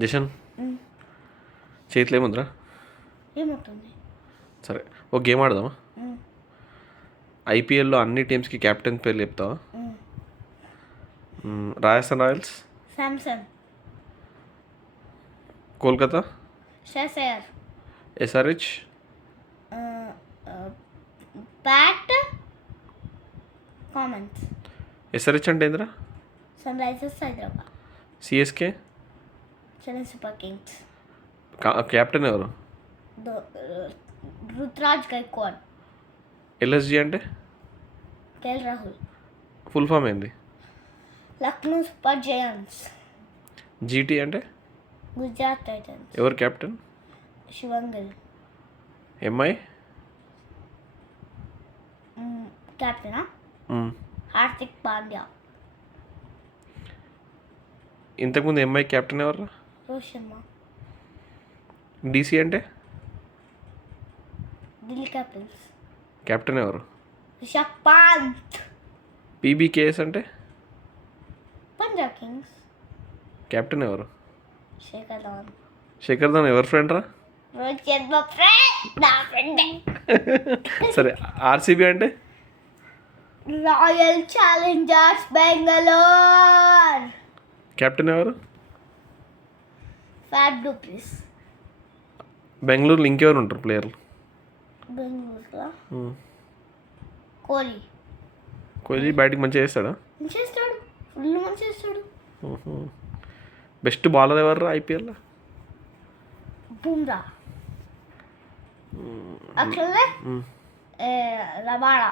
జషన్ చేతిలో ఏముందిరా? ఏమవుతుంది? సరే ఒక గేమ్ ఆడదామా? ఐపీఎల్లో అన్ని టీమ్స్కి క్యాప్టెన్ పేర్లు చెప్తావా? రాజస్థాన్ రాయల్స్, శాంసంగ్, కోల్కతా, షెషైర్, ఎస్ఆర్హెచ్, బ్యాట్, కామెంట్స్. ఎస్ఆర్హెచ్ అంటే ఏందిరా? Sunrisers Hyderabad, CSK, Chennai Super Kings, captain ఎవరు? రుతురాజ్ గైక్వాడ్, ఎల్ఎస్జి అంటే కేఎల్ రాహుల్, ఫుల్ ఫామ్ ఏంది? లక్నో సూపర్ జయంట్స్, జీటీ అంటే గుజరాత్ టైటన్స్, ఎవరు క్యాప్టెన్? శివం గిల్, ఎంఐ కెప్టెనా హార్దిక్ పాండ్యా, ఇంతకుముందు ఎంఐ క్యాప్టెన్ ఎవరు? రోహిత్ శర్మ, డీసీ అంటే ఢిల్లీ క్యాపిటల్స్, క్యాప్టెన్ ఎవరు? రిషబ్ పంత్, పీబీకేఎస్ అంటే పంజాబ్ కింగ్స్, క్యాప్టెన్ ఎవరు? శేఖర్ ధవన్. శేఖర్ ధవన్ ఎవరు ఫ్రెండ్ రా? రోహిత్ శర్మ ఫ్రెండ్, నా ఫ్రెండే. సరే ఆర్సీబీ అంటే రాయల్ ఛాలెంజర్స్ బెంగళూరు, క్యాప్టెన్ ఎవరు? ఫ్యాట్ డూప్లిస్. బెంగళూరులో ఇంకెవరు ఉంటారు ప్లేయర్లు? బెంగళూరులో కోహ్లీ. కోహ్లీ బ్యాటింగ్ మంచిగా చేస్తాడా? మంచి చేస్తాడు, ఫుల్ మంచి చేస్తాడు. బెస్ట్ బౌలర్ ఎవరు ఐపీఎల్లో? బుమ్రా. అట్లనే రబాడా.